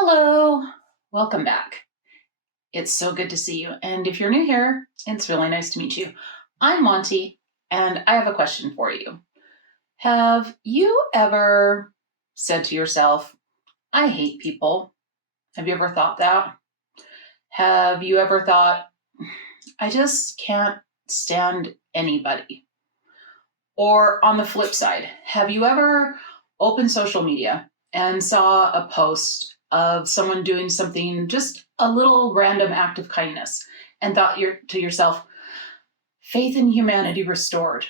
Hello, welcome back. It's so good to see you. And if you're new here, it's really nice to meet you. I'm Monty, and I have a question for you. Have you ever said to yourself, I hate people? Have you ever thought that? Have you ever thought, I just can't stand anybody? Or on the flip side, have you ever opened social media and saw a post of someone doing something, just a little random act of kindness, and thought to yourself, faith in humanity restored?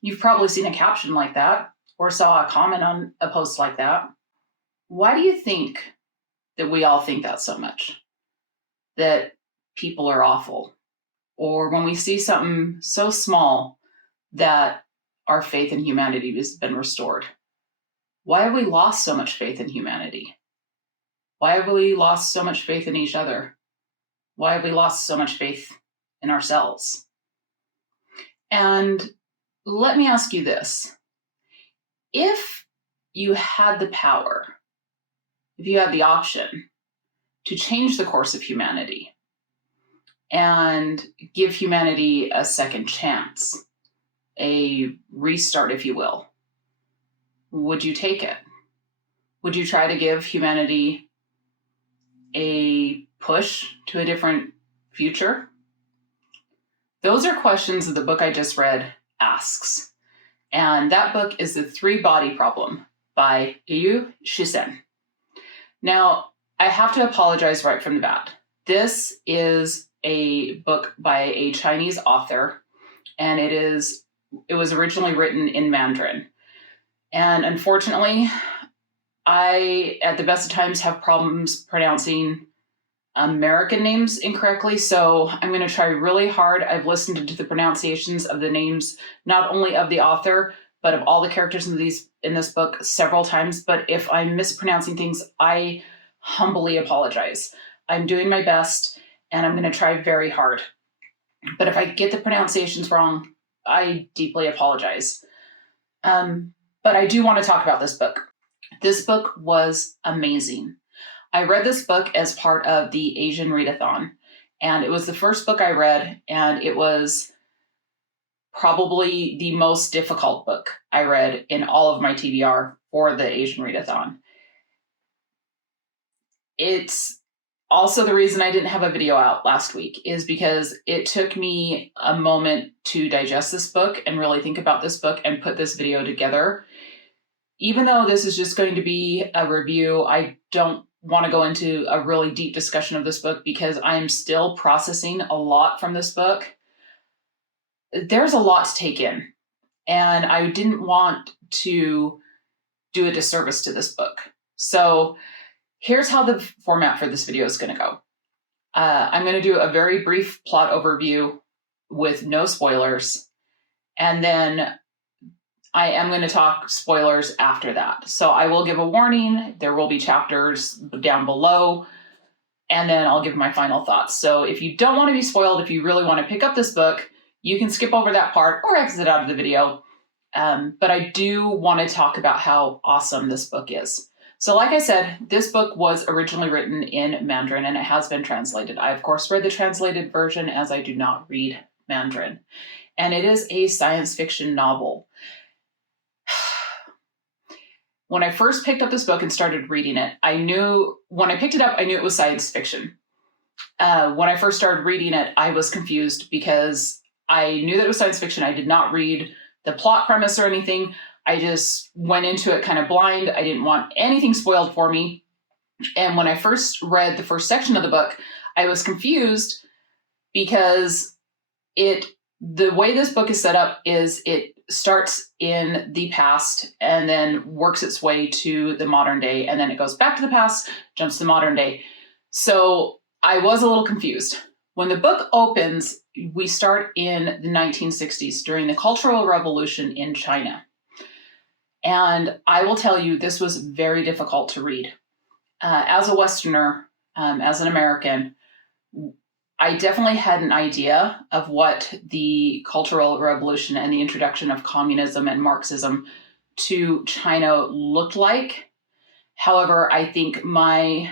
You've probably seen a caption like that or saw a comment on a post like that. Why do you think that we all think that so much? That people are awful? Or when we see something so small that our faith in humanity has been restored? Why have we lost so much faith in humanity? Why have we lost so much faith in each other? Why have we lost so much faith in ourselves? And let me ask you this. If you had the power, if you had the option to change the course of humanity and give humanity a second chance, a restart, if you will, would you take it? Would you try to give humanity a push to a different future? Those are questions that the book I just read asks. And that book is The Three Body Problem by Liu Cixin. Now, I have to apologize right from the bat. This is a book by a Chinese author, and it was originally written in Mandarin. And unfortunately, I, at the best of times, have problems pronouncing American names incorrectly, so I'm going to try really hard. I've listened to the pronunciations of the names, not only of the author, but of all the characters in this book several times. But if I'm mispronouncing things, I humbly apologize. I'm doing my best, and I'm going to try very hard. But if I get the pronunciations wrong, I deeply apologize. But I do want to talk about this book. This book was amazing. I read this book as part of the Asian Readathon, and it was the first book I read, and it was probably the most difficult book I read in all of my TBR for the Asian Readathon. It's also the reason I didn't have a video out last week, is because it took me a moment to digest this book and really think about this book and put this video together. Even though this is just going to be a review, I don't want to go into a really deep discussion of this book because I'm still processing a lot from this book. There's a lot to take in, and I didn't want to do a disservice to this book. So here's how the format for this video is going to go. I'm going to do a very brief plot overview with no spoilers, and then I am going to talk spoilers after that. So I will give a warning. There will be chapters down below, and then I'll give my final thoughts. So if you don't want to be spoiled, if you really want to pick up this book, you can skip over that part or exit out of the video. But I do want to talk about how awesome this book is. So like I said, this book was originally written in Mandarin, and it has been translated. I, of course, read the translated version as I do not read Mandarin. And it is a science fiction novel. When I first picked up this book and started reading it, when I picked it up, I knew it was science fiction. When I first started reading it, I was confused because I knew that it was science fiction. I did not read the plot premise or anything. I just went into it kind of blind. I didn't want anything spoiled for me. And when I first read the first section of the book, I was confused because the way this book is set up is it starts in the past and then works its way to the modern day, and then it goes back to the past, jumps to the modern day. So I was a little confused. When the book opens, we start in the 1960s during the Cultural Revolution in China. And I will tell you, this was very difficult to read. As a Westerner, as an American, I definitely had an idea of what the Cultural Revolution and the introduction of communism and Marxism to China looked like. However, I think my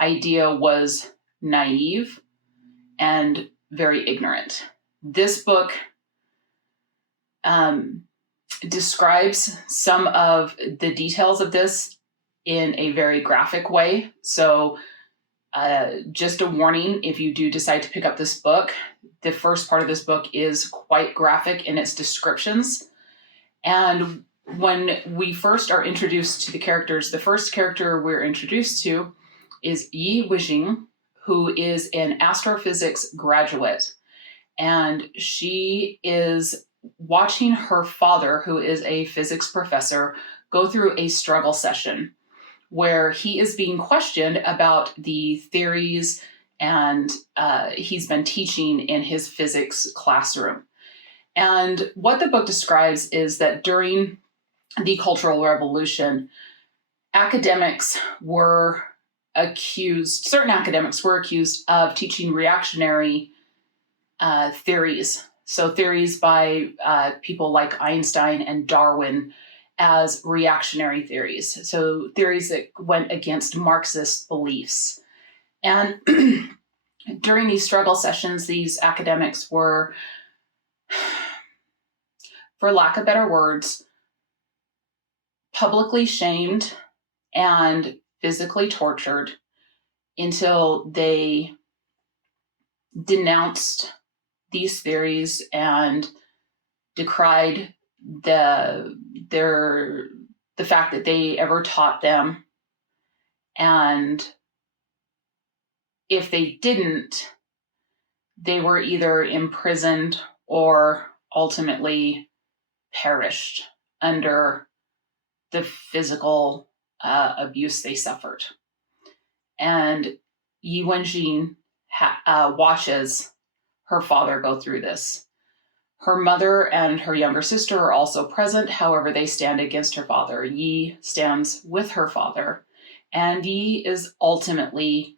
idea was naive and very ignorant. This book describes some of the details of this in a very graphic way. So just a warning, if you do decide to pick up this book, the first part of this book is quite graphic in its descriptions. And when we first are introduced to the characters, the first character we're introduced to is Liu Cixin, who is an astrophysics graduate. And she is watching her father, who is a physics professor, go through a struggle session where he is being questioned about the theories and he's been teaching in his physics classroom. And what the book describes is that during the Cultural Revolution, certain academics were accused of teaching reactionary theories. So theories by people like Einstein and Darwin as reactionary theories. So theories that went against Marxist beliefs. And during these struggle sessions, these academics were, for lack of better words, publicly shamed and physically tortured until they denounced these theories and decried the fact that they ever taught them. And if they didn't, they were either imprisoned or ultimately perished under the physical abuse they suffered. And Yi Wenjin watches her father go through this. Her mother and her younger sister are also present. However, they stand against her father. Yi stands with her father, and Yi is ultimately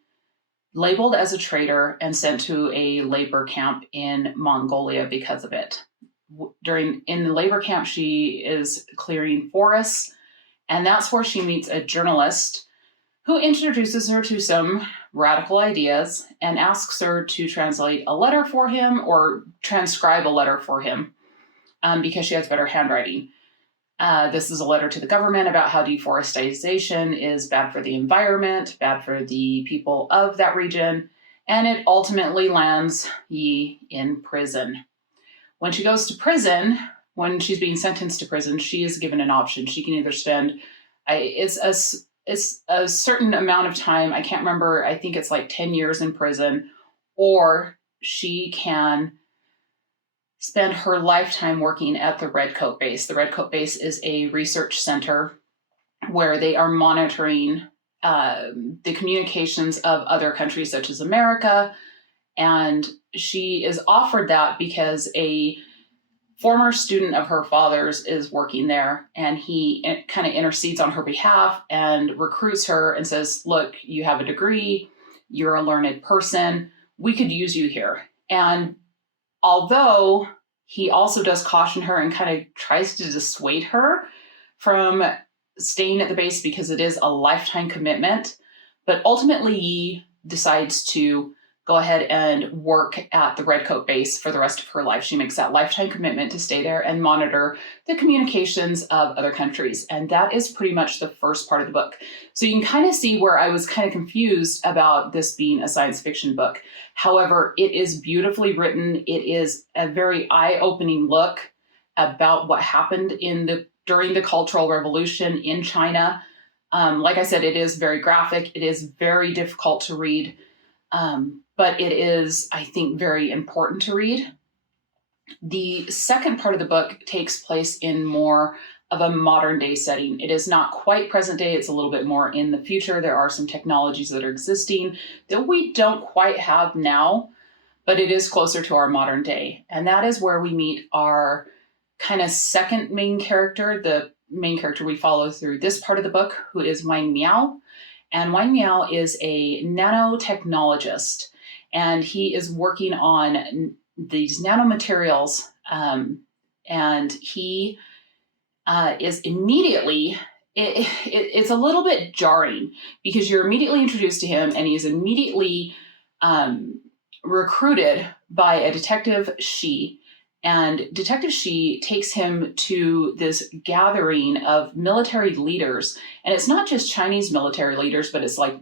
labeled as a traitor and sent to a labor camp in Mongolia because of it. In the labor camp, she is clearing forests, and that's where she meets a journalist who introduces her to some radical ideas and asks her to translate a letter for him or transcribe a letter for him because she has better handwriting. This is a letter to the government about how deforestation is bad for the environment, bad for the people of that region, and it ultimately lands Yi in prison. When she goes to prison, when she's being sentenced to prison, she is given an option. She can either spend, it's a certain amount of time, I can't remember, I think it's like 10 years in prison, or she can spend her lifetime working at the Redcoat Base. The Redcoat Base is a research center where they are monitoring the communications of other countries such as America. And she is offered that because a former student of her father's is working there, and he kind of intercedes on her behalf and recruits her and says, look, you have a degree, you're a learned person, we could use you here. And although he also does caution her and kind of tries to dissuade her from staying at the base because it is a lifetime commitment, but ultimately Yi decides to go ahead and work at the Redcoat Base for the rest of her life. She makes that lifetime commitment to stay there and monitor the communications of other countries. And that is pretty much the first part of the book. So you can kind of see where I was kind of confused about this being a science fiction book. However, it is beautifully written. It is a very eye-opening look about what happened during the Cultural Revolution in China. Like I said, it is very graphic. It is very difficult to read. But it is, I think, very important to read. The second part of the book takes place in more of a modern day setting. It is not quite present day. It's a little bit more in the future. There are some technologies that are existing that we don't quite have now, but it is closer to our modern day. And that is where we meet our kind of second main character, the main character we follow through this part of the book, who is Wang Miao. And Wang Miao is a nanotechnologist, and he is working on these nanomaterials, and he is immediately it's a little bit jarring because you're immediately introduced to him and he's immediately recruited by a Detective Shi. And Detective Shi takes him to this gathering of military leaders. And it's not just Chinese military leaders, but it's like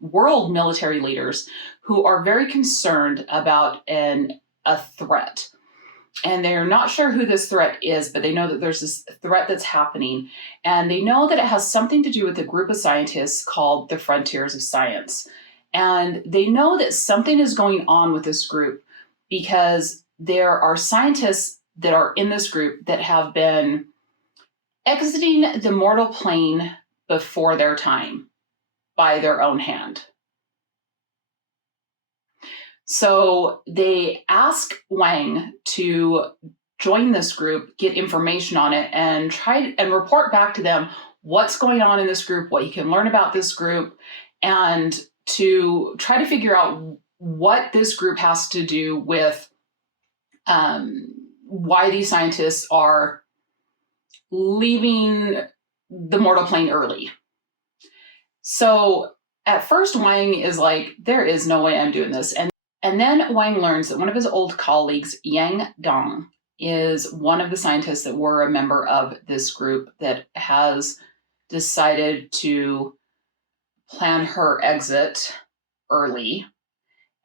world military leaders who are very concerned about a threat. And they're not sure who this threat is, but they know that there's this threat that's happening. And they know that it has something to do with a group of scientists called the Frontiers of Science. And they know that something is going on with this group because there are scientists that are in this group that have been exiting the mortal plane before their time by their own hand. So they ask Wang to join this group, get information on it, and try and report back to them what's going on in this group, what you can learn about this group, and to try to figure out what this group has to do with why these scientists are leaving the mortal plane early. So at first, Wang is like, there is no way I'm doing this. And then Wang learns that one of his old colleagues, Yang Dong, is one of the scientists that were a member of this group that has decided to plan her exit early.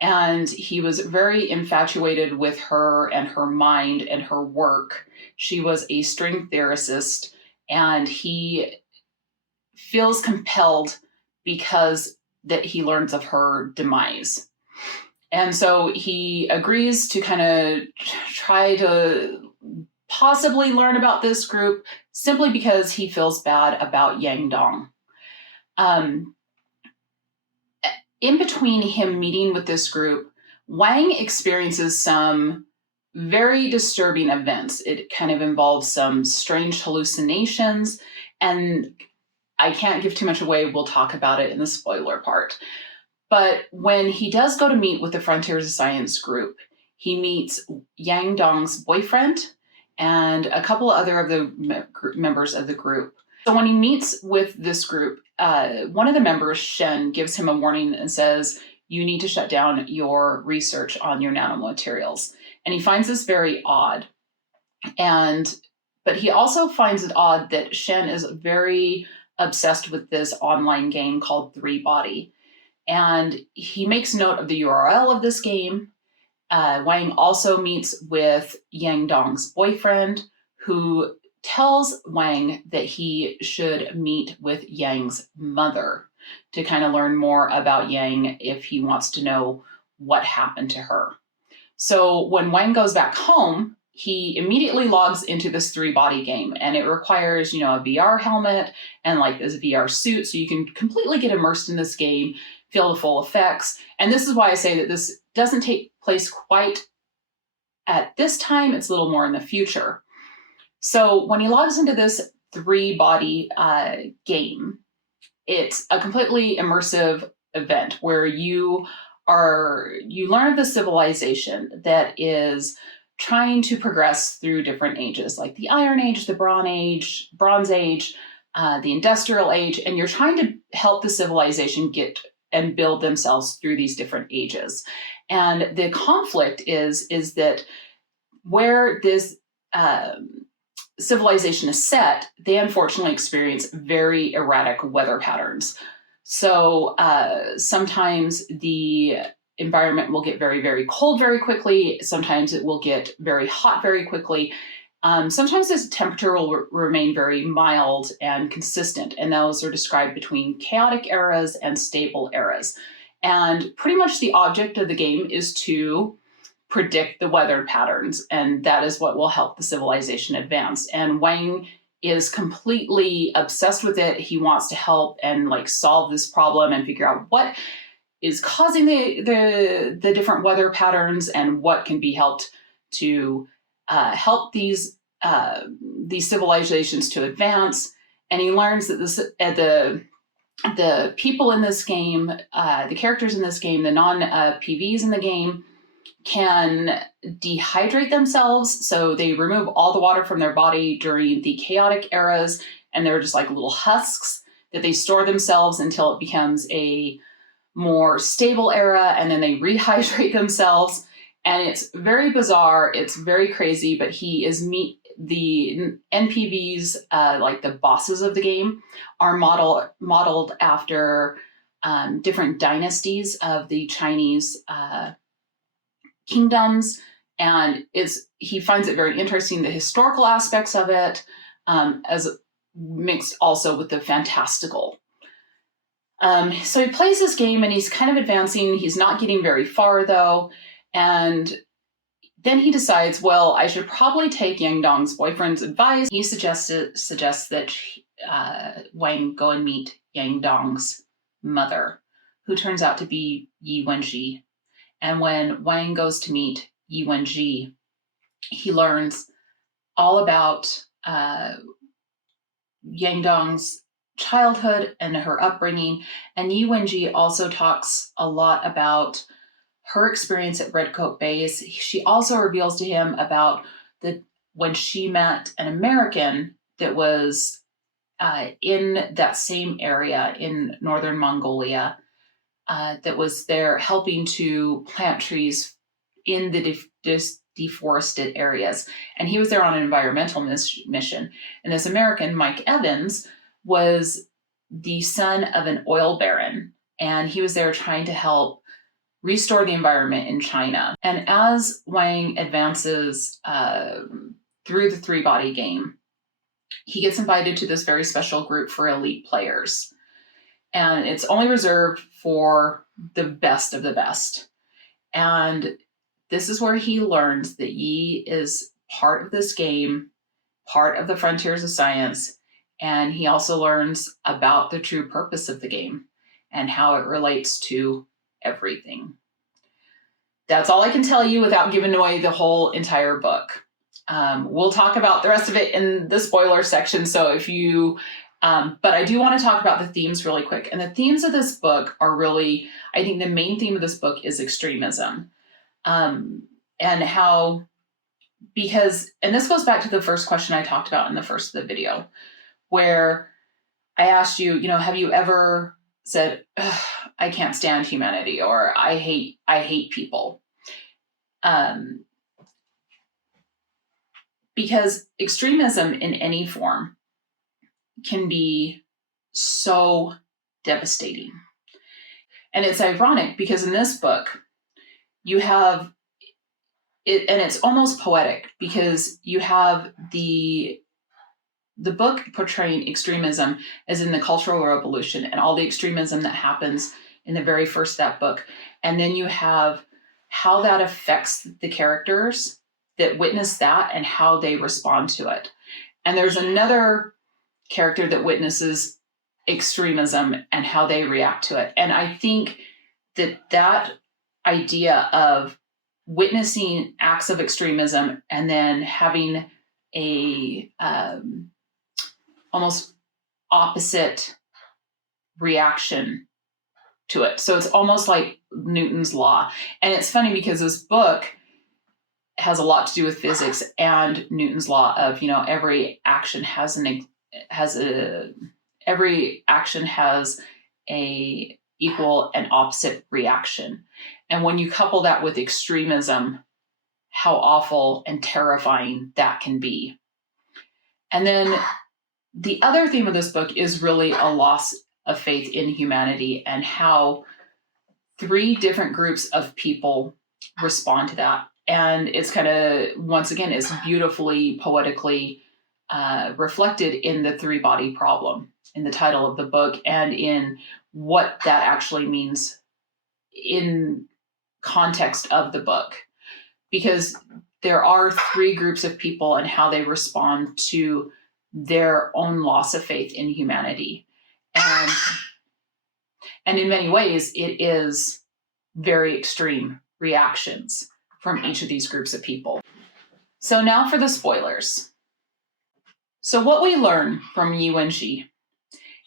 And he was very infatuated with her and her mind and her work. She was a string theorist, and he feels compelled because that he learns of her demise. And so he agrees to kind of try to possibly learn about this group simply because he feels bad about Yang Dong. In between him meeting with this group, Wang experiences some very disturbing events. It kind of involves some strange hallucinations, and I can't give too much away. We'll talk about it in the spoiler part. But when he does go to meet with the Frontiers of Science group, he meets Yang Dong's boyfriend and a couple other of the members of the group. So when he meets with this group, one of the members, Shen, gives him a warning and says, you need to shut down your research on your nanomaterials. And he finds this very odd. But he also finds it odd that Shen is very obsessed with this online game called Three Body. And he makes note of the URL of this game. Wang also meets with Yang Dong's boyfriend, who tells Wang that he should meet with Yang's mother to kind of learn more about Yang if he wants to know what happened to her. So when Wang goes back home, he immediately logs into this three-body game, and it requires, a VR helmet and like this VR suit, so you can completely get immersed in this game, feel the full effects. And this is why I say that this doesn't take place quite at this time. It's a little more in the future. So when he logs into this three-body game, it's a completely immersive event where you learn of the civilization that is trying to progress through different ages, like the Iron Age, the Bronze Age, the Industrial Age, and you're trying to help the civilization get and build themselves through these different ages. And the conflict is that where this civilization is set, they unfortunately experience very erratic weather patterns. So sometimes the environment will get very, very cold very quickly. Sometimes it will get very hot very quickly. Sometimes this temperature will remain very mild and consistent, and those are described between chaotic eras and stable eras. And pretty much the object of the game is to predict the weather patterns, and that is what will help the civilization advance. And Wang is completely obsessed with it. He wants to help and solve this problem and figure out what is causing the different weather patterns and what can be helped to help these civilizations to advance. And he learns that the people in this game, the characters in this game, the non-PVs in the game, can dehydrate themselves. So they remove all the water from their body during the chaotic eras and they're just like little husks that they store themselves until it becomes a more stable era, and then they rehydrate themselves. And it's very bizarre, it's very crazy, but the NPVs, like the bosses of the game, are modeled after different dynasties of the Chinese kingdoms, and he finds it very interesting, the historical aspects of it, as mixed also with the fantastical. So he plays this game and he's kind of advancing. He's not getting very far though. And then he decides, well, I should probably take Yang Dong's boyfriend's advice. He suggests that Wang go and meet Yang Dong's mother, who turns out to be Yi Wenji. And when Wang goes to meet Yi Wenji, he learns all about Yang Dong's childhood and her upbringing. And Yi Wenji also talks a lot about her experience at Redcoat Base. She also reveals to him about when she met an American that was in that same area in northern Mongolia, that was there helping to plant trees in the deforested areas. And he was there on an environmental mission. And this American, Mike Evans, was the son of an oil baron. And he was there trying to help restore the environment in China. And as Wang advances through the three-body game, he gets invited to this very special group for elite players. And it's only reserved for the best of the best. And this is where he learns that Yi is part of this game, part of the frontiers of science, and he also learns about the true purpose of the game and how it relates to everything. That's all I can tell you without giving away the whole entire book. We'll talk about the rest of it in the spoiler section. So but I do want to talk about the themes really quick. And the themes of this book are really, I think the main theme of this book is extremism. And how, and this goes back to the first question I talked about in the first of the video, where I asked you, have you ever said, I can't stand humanity, or I hate people? Because extremism in any form can be so devastating. And it's ironic because in this book, you have it, and it's almost poetic because you have the book portraying extremism as in the Cultural Revolution and all the extremism that happens in the very first that book. And then you have how that affects the characters that witness that and how they respond to it. And there's another character that witnesses extremism and how they react to it. And I think that idea of witnessing acts of extremism and then having a almost opposite reaction to it. So it's almost like Newton's law. And it's funny because this book has a lot to do with physics and Newton's law of, every action has a equal and opposite reaction. And when you couple that with extremism, how awful and terrifying that can be. And then the other theme of this book is really a loss of faith in humanity and how three different groups of people respond to that. And it's kind of, once again, it's beautifully, poetically reflected in the three-body problem, in the title of the book, and in what that actually means in context of the book. Because there are three groups of people and how they respond to their own loss of faith in humanity. And in many ways, it is very extreme reactions from each of these groups of people. So now for the spoilers. So what we learn from Yi Wenji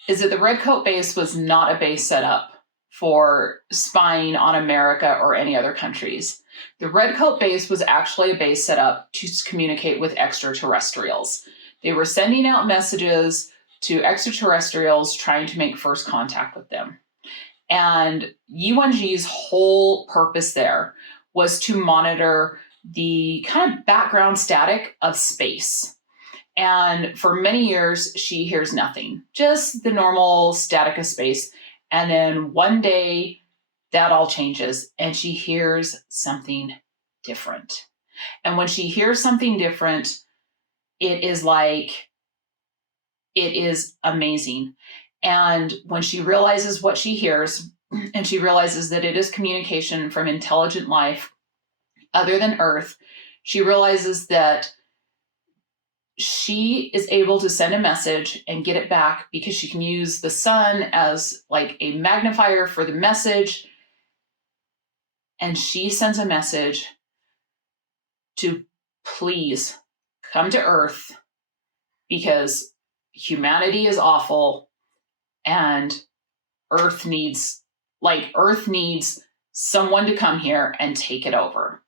is that the Redcoat base was not a base set up for spying on America or any other countries. The Redcoat base was actually a base set up to communicate with extraterrestrials. They were sending out messages to extraterrestrials trying to make first contact with them. And Yuanji's whole purpose there was to monitor the kind of background static of space. And for many years, she hears nothing, just the normal static of space. And then one day, that all changes, and she hears something different. And when she hears something different, it is amazing. And when she realizes what she hears, and she realizes that it is communication from intelligent life other than Earth, she realizes that she is able to send a message and get it back because she can use the sun as like a magnifier for the message. And she sends a message to please come to Earth because humanity is awful and Earth needs someone to come here and take it over.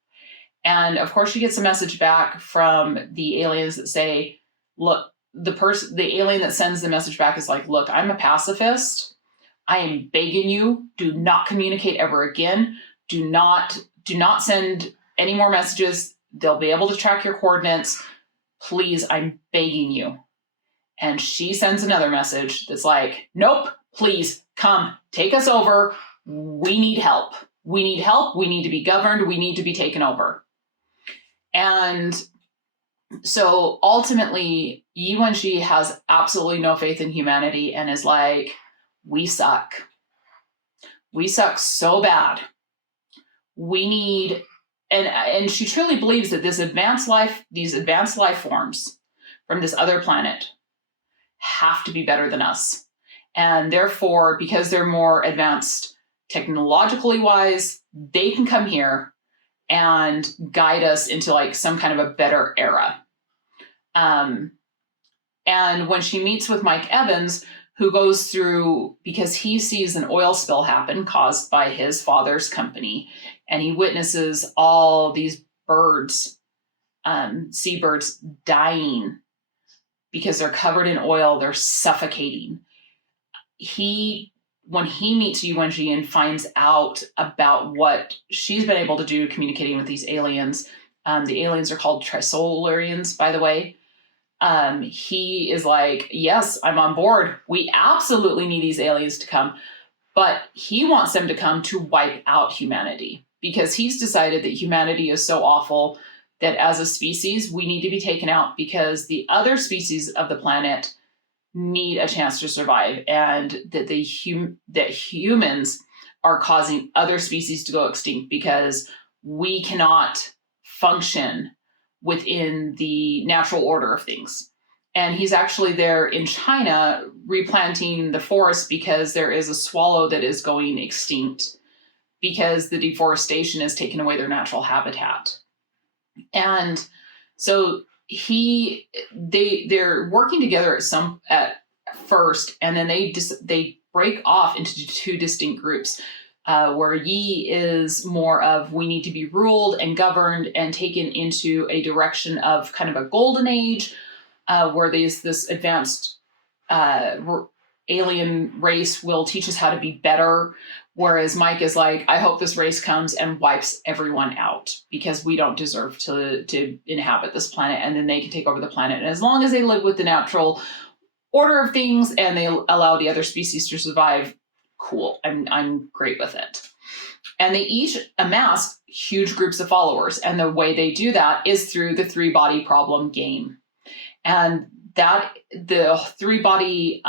And of course, she gets a message back from the aliens that say, look, the alien that sends the message back is like, look, I'm a pacifist. I am begging you, do not communicate ever again. Do not send any more messages. They'll be able to track your coordinates. Please, I'm begging you. And she sends another message that's like, nope, please come, take us over. We need help. We need help. We need to be governed. We need to be taken over. And so ultimately, Yuanji has absolutely no faith in humanity and is like, we suck. We suck so bad. We need, and she truly believes that these advanced life forms from this other planet have to be better than us. And therefore, because they're more advanced technologically wise, they can come here and guide us into like some kind of a better era. And when she meets with Mike Evans, who goes through, because he sees an oil spill happen caused by his father's company, and he witnesses all these birds, seabirds dying because they're covered in oil, they're suffocating. When he meets Yuanji and finds out about what she's been able to do communicating with these aliens, the aliens are called Trisolarians, by the way. He is like, yes, I'm on board. We absolutely need these aliens to come. But he wants them to come to wipe out humanity because he's decided that humanity is so awful that as a species, we need to be taken out because the other species of the planet need a chance to survive, and that that humans are causing other species to go extinct because we cannot function within the natural order of things. And he's actually there in China replanting the forest because there is a swallow that is going extinct because the deforestation has taken away their natural habitat. And so they're working together at first, and then they break off into two distinct groups, where Yi is more of we need to be ruled and governed and taken into a direction of kind of a golden age, where there's this advanced alien race will teach us how to be better. Whereas Mike is like, I hope this race comes and wipes everyone out because we don't deserve to inhabit this planet, and then they can take over the planet. And as long as they live with the natural order of things and they allow the other species to survive, cool. I'm great with it. And they each amass huge groups of followers. And the way they do that is through the 3-body problem game. And that the 3-body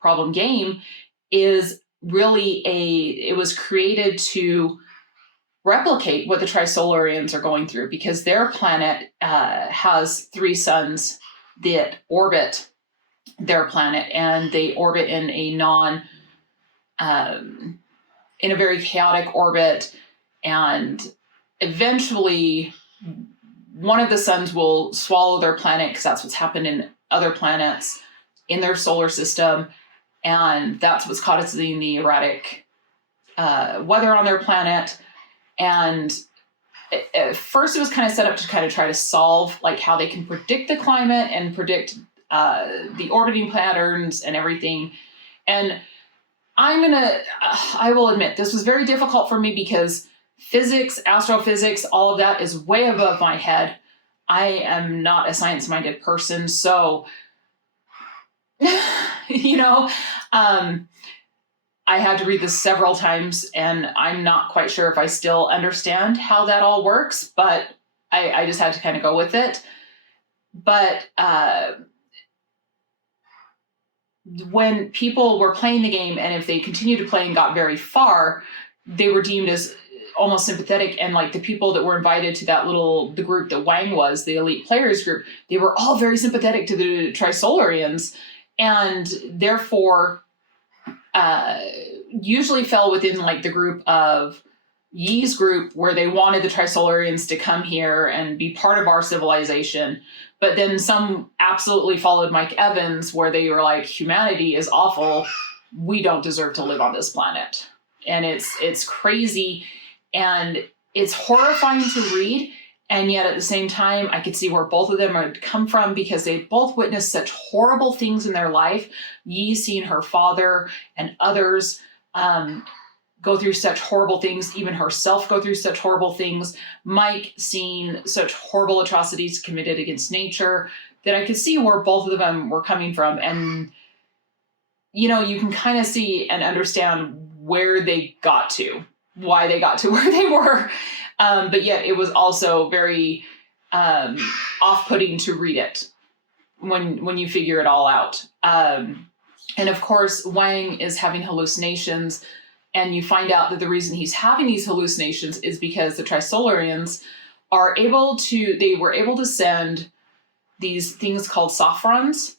problem game is really it was created to replicate what the Trisolarians are going through, because their planet has 3 suns that orbit their planet, and they orbit in in a very chaotic orbit, and eventually one of the suns will swallow their planet, because that's what's happened in other planets in their solar system, and that's what's causing the erratic weather on their planet. And at first it was kind of set up to kind of try to solve like how they can predict the climate and predict the orbiting patterns and everything. And I will admit, this was very difficult for me because physics, astrophysics, all of that is way above my head. I am not a science-minded person, so, you know, I had to read this several times, and I'm not quite sure if I still understand how that all works, but I just had to kind of go with it. But when people were playing the game, and if they continued to play and got very far, they were deemed as almost sympathetic. And like the people that were invited to the group that Wang was, the elite players group, they were all very sympathetic to the Trisolarians, and therefore usually fell within like the group of Yi's group, where they wanted the Trisolarians to come here and be part of our civilization. But then some absolutely followed Mike Evans, where they were like, humanity is awful. We don't deserve to live on this planet. And it's crazy, and it's horrifying to read. And yet at the same time, I could see where both of them had come from, because they both witnessed such horrible things in their life. Yi seeing her father and others go through such horrible things, even herself go through such horrible things. Mike seeing such horrible atrocities committed against nature, that I could see where both of them were coming from. And, you know, you can kind of see and understand where they got to, why they got to where they were. But yet it was also very off-putting to read it when you figure it all out. And of course, Wang is having hallucinations, and you find out that the reason he's having these hallucinations is because the Trisolarians they were able to send these things called sophrons.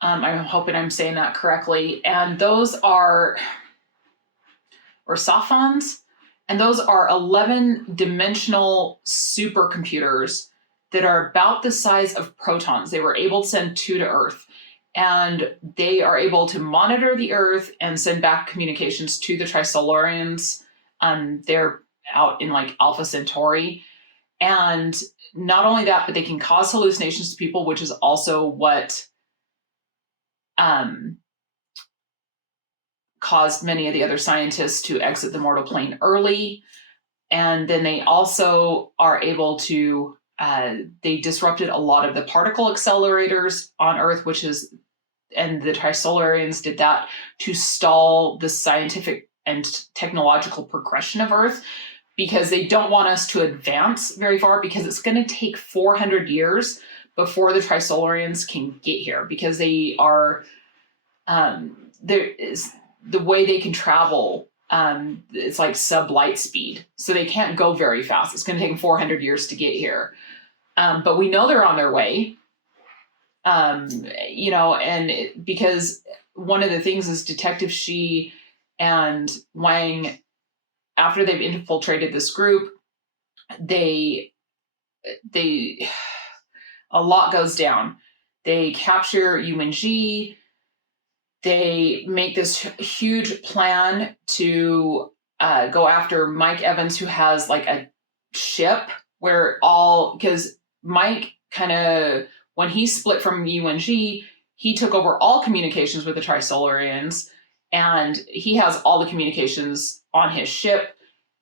I'm hoping I'm saying that correctly. And those are, or sophons, and those are 11-dimensional supercomputers that are about the size of protons. They were able to send 2 to Earth. And they are able to monitor the Earth and send back communications to the Trisolarians. They're out in like Alpha Centauri. And not only that, but they can cause hallucinations to people, which is also what caused many of the other scientists to exit the mortal plane early. And then they also are able to, they disrupted a lot of the particle accelerators on Earth, and the Trisolarians did that to stall the scientific and technological progression of Earth, because they don't want us to advance very far, because it's going to take 400 years before the Trisolarians can get here, because they are, there is the way they can travel. It's like sub-light speed. So they can't go very fast. It's going to take them 400 years to get here. But we know they're on their way. You know, and because one of the things is Detective Shi and Wang, after they've infiltrated this group, a lot goes down. They capture Yuan Ji. They make this huge plan to go after Mike Evans, who has like a ship because Mike kind of, when he split from Yuan Ji, he took over all communications with the Trisolarians, and he has all the communications on his ship.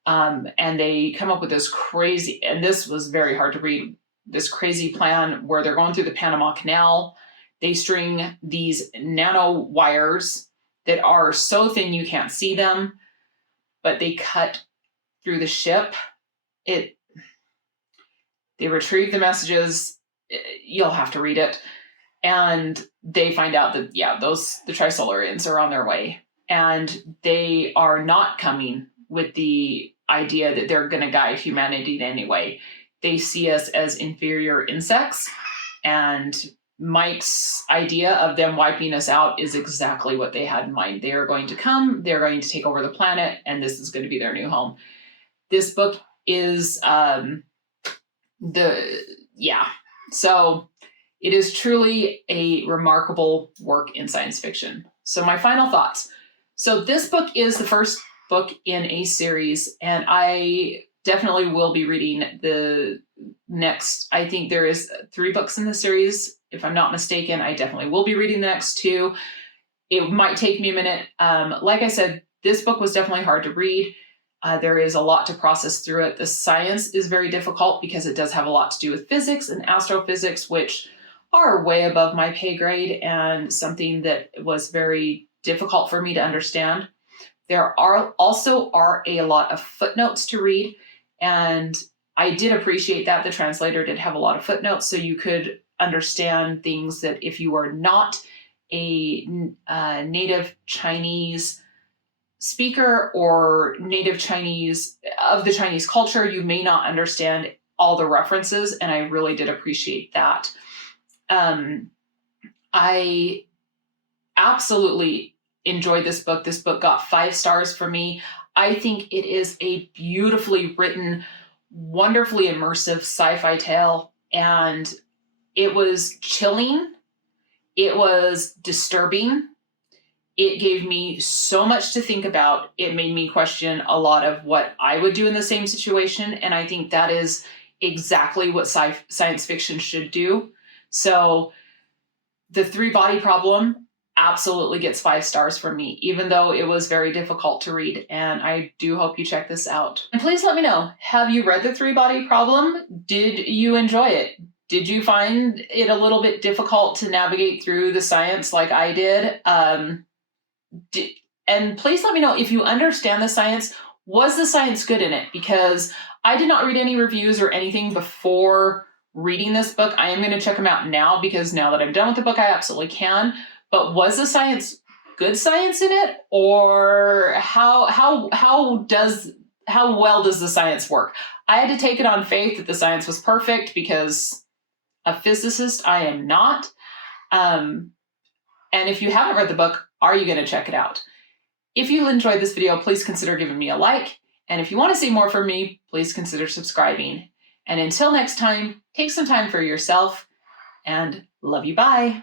And they come up with this crazy, and this was very hard to read, this crazy plan where they're going through the Panama Canal. They string these nano wires that are so thin you can't see them, but they cut through the ship. They retrieve the messages. You'll have to read it. And they find out that, the Trisolarians are on their way. And they are not coming with the idea that they're going to guide humanity in any way. They see us as inferior insects. And Mike's idea of them wiping us out is exactly what they had in mind. They are going to come, they're going to take over the planet, and this is going to be their new home. This book is so it is truly a remarkable work in science fiction. So my final thoughts. So this book is the first book in a series, and I definitely will be reading the next. I think there is 3 books in the series, if I'm not mistaken. I definitely will be reading the next two. It might take me a minute. Like I said, this book was definitely hard to read. There is a lot to process through it. The science is very difficult because it does have a lot to do with physics and astrophysics, which are way above my pay grade and something that was very difficult for me to understand. There are also a lot of footnotes to read, and I did appreciate that the translator did have a lot of footnotes, so you could understand things that if you are not a native Chinese speaker or native Chinese of the Chinese culture, you may not understand all the references, and I really did appreciate that. I absolutely enjoyed this book. This book got 5 stars for me. I think it is a beautifully written, wonderfully immersive sci-fi tale, and it was chilling. It was disturbing. It gave me so much to think about. It made me question a lot of what I would do in the same situation, and I think that is exactly what science fiction should do. So The 3-Body Problem absolutely gets 5 stars from me, even though it was very difficult to read, and I do hope you check this out. And please let me know, have you read The 3-Body Problem? Did you enjoy it? Did you find it a little bit difficult to navigate through the science like I did? And please let me know if you understand the science. Was the science good in it? Because I did not read any reviews or anything before reading this book. I am going to check them out now, because now that I'm done with the book, I absolutely can. But was the science good science in it? Or how well does the science work? I had to take it on faith that the science was perfect, because a physicist I am not. And if you haven't read the book, are you going to check it out? If you enjoyed this video, please consider giving me a like. And if you want to see more from me, please consider subscribing. And until next time, take some time for yourself, and love you. Bye.